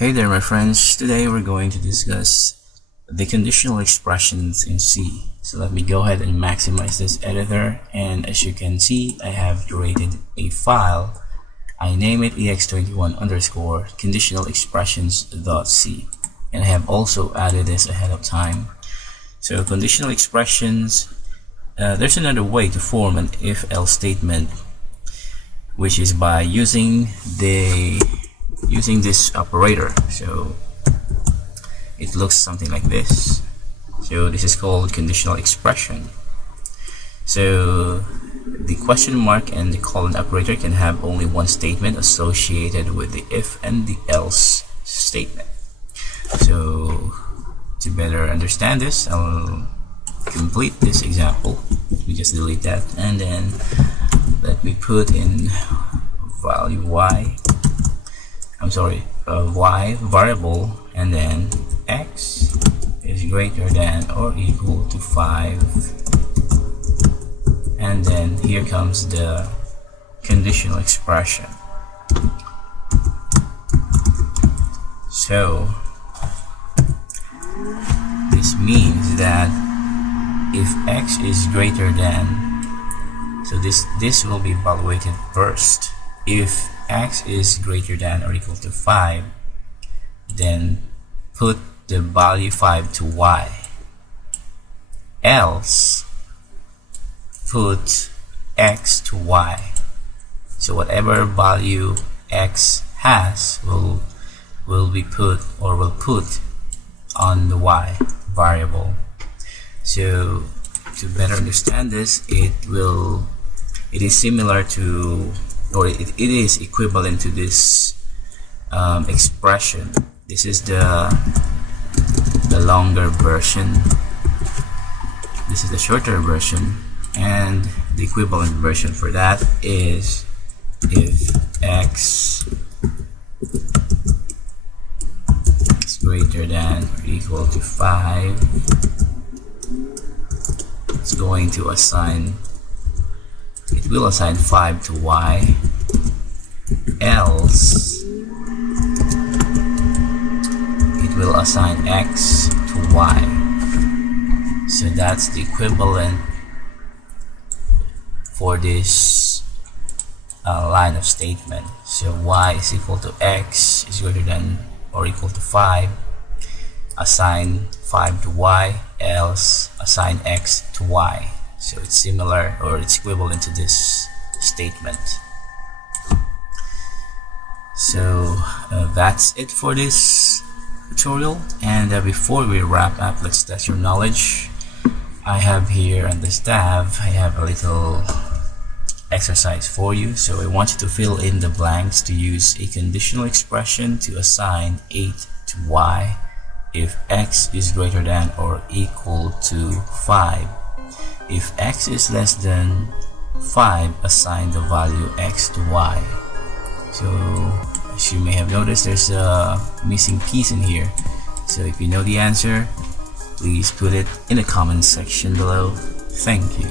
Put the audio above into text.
Hey there my friends, today we're going to discuss the conditional expressions in C. So let me go ahead and maximize this editor, and as you can see I have created a file. I name it ex21 underscore conditional expressions.c, and I have also added this ahead of time. So conditional expressions, there's another way to form an if-else statement, which is by using this operator. So it looks something like this. So this is called conditional expression. So the question mark and the colon operator can have only one statement associated with the if and the else statement. So to better understand this, I'll complete this example. We just delete that, and then let me put in value y variable, and then x is greater than or equal to 5, and then here comes the conditional expression. So this means that if x is greater than, so this will be evaluated first. If x is greater than or equal to 5, then put the value 5 to y, else put x to y. So whatever value x has will be put on the y variable. So to better understand this, it is similar to, or it is equivalent to this expression. This is the longer version, this is the shorter version, and the equivalent version for that is if x is greater than or equal to 5, it's going to assign, it will assign 5 to y, else it will assign x to y. So that's the equivalent for this line of statement. So y is equal to x is greater than or equal to 5, assign 5 to y, else assign x to y. So it's similar, or it's equivalent to this statement. So that's it for this tutorial, and before we wrap up, let's test your knowledge. I have here on this tab, I have a little exercise for you. So I want you to fill in the blanks to use a conditional expression to assign 8 to y if x is greater than or equal to 5. If x is less than 5, assign the value x to y. So as you may have noticed, there's a missing piece in here. So if you know the answer, please put it in the comment section below. Thank you.